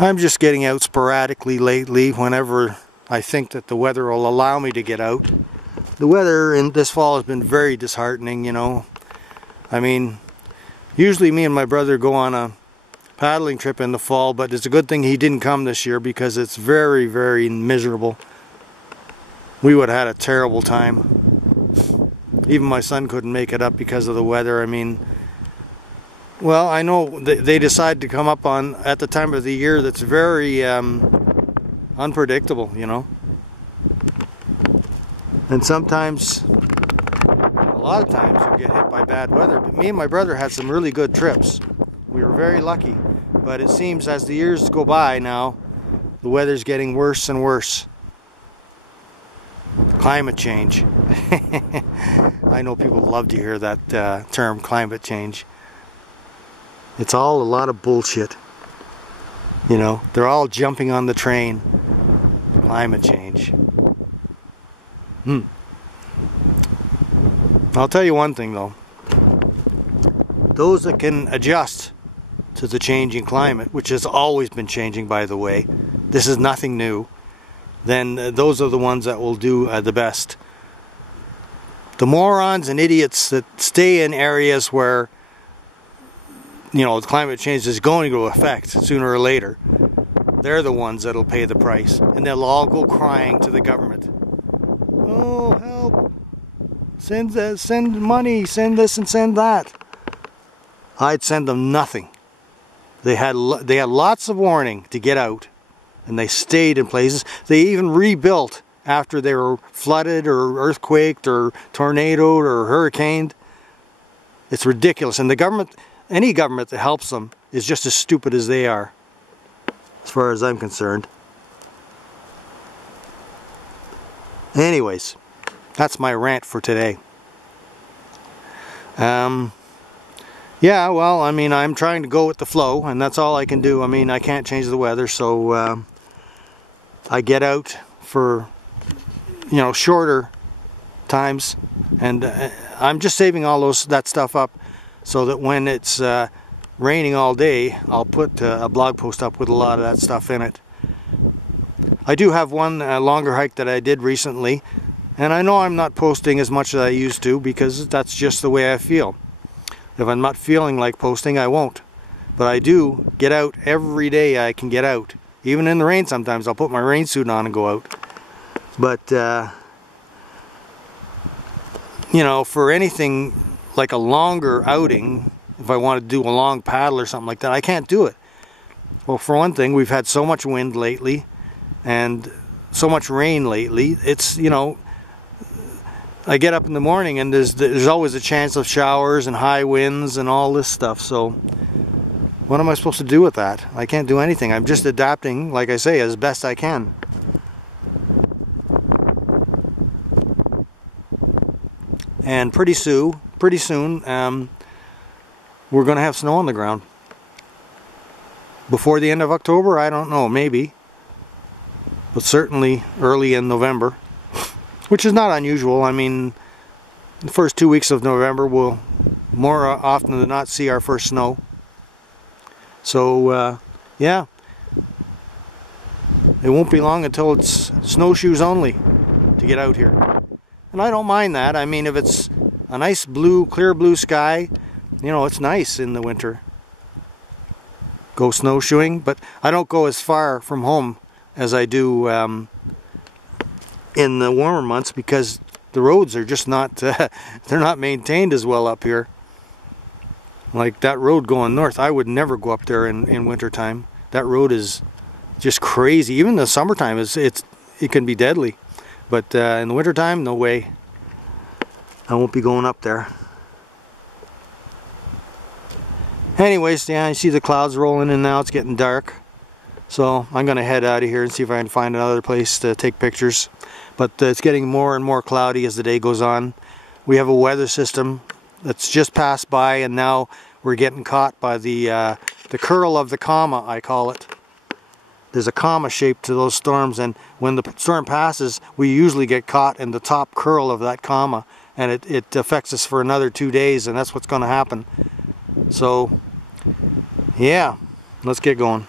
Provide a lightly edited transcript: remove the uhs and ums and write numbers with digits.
I'm just getting out sporadically lately whenever I think that the weather will allow me to get out. The weather in this fall has been very disheartening, you know. I mean, usually me and my brother go on a paddling trip in the fall, but it's a good thing he didn't come this year because it's very, very miserable. We would have had a terrible time. Even my son couldn't make it up because of the weather. I mean, well, I know they decide to come up on at the time of the year that's very unpredictable, you know. And sometimes, a lot of times, you get hit by bad weather. But me and my brother had some really good trips. We were very lucky. But it seems as the years go by now, the weather's getting worse and worse. Climate change. I know people love to hear that term, climate change. It's all a lot of bullshit. You know, they're all jumping on the train. Climate change. I'll tell you one thing though. Those that can adjust to the changing climate, which has always been changing by the way, this is nothing new, then those are the ones that will do the best. The morons and idiots that stay in areas where, you know, climate change is going to affect sooner or later, they're the ones that'll pay the price, and they'll all go crying to the government. Oh, help! Send money, send this and send that. I'd send them nothing. They had lots of warning to get out, and they stayed in places. They even rebuilt after they were flooded or earthquaked or tornadoed or hurricaned. It's ridiculous, and the government, any government that helps them, is just as stupid as they are, as far as I'm concerned. Anyways, that's my rant for today. Yeah, well, I mean, I'm trying to go with the flow, and that's all I can do. I mean, I can't change the weather, so I get out for, you know, shorter times, and I'm just saving all that stuff up so that when it's raining all day, I'll put a blog post up with a lot of that stuff in it. I do have one longer hike that I did recently, and I know I'm not posting as much as I used to because that's just the way I feel. If I'm not feeling like posting, I won't. But I do get out every day I can get out. Even in the rain sometimes, I'll put my rain suit on and go out. But, you know, for anything like a longer outing, if I want to do a long paddle or something like that, I can't do it. Well, for one thing, we've had so much wind lately and so much rain lately. It's, you know, I get up in the morning and there's always a chance of showers and high winds and all this stuff. So what am I supposed to do with that? I can't do anything. I'm just adapting, like I say, as best I can. And pretty soon, we're going to have snow on the ground. Before the end of October, I don't know, maybe. But certainly early in November. Which is not unusual. I mean, the first 2 weeks of November we'll more often than not see our first snow. So, yeah. It won't be long until it's snowshoes only to get out here. And I don't mind that. I mean, if it's a nice blue, clear blue sky, you know, it's nice in the winter. Go snowshoeing, but I don't go as far from home as I do in the warmer months because the roads are just not, they're not maintained as well up here. Like that road going north, I would never go up there in winter time. That road is just crazy. Even in the summertime, it can be deadly. But in the wintertime, no way. I won't be going up there. Anyways, yeah, you see the clouds rolling in now. It's getting dark. So I'm going to head out of here and see if I can find another place to take pictures. But it's getting more and more cloudy as the day goes on. We have a weather system that's just passed by, and now we're getting caught by the curl of the comma, I call it. There's a comma shape to those storms, and when the storm passes, we usually get caught in the top curl of that comma, and it affects us for another 2 days, and that's what's going to happen. So, yeah, let's get going.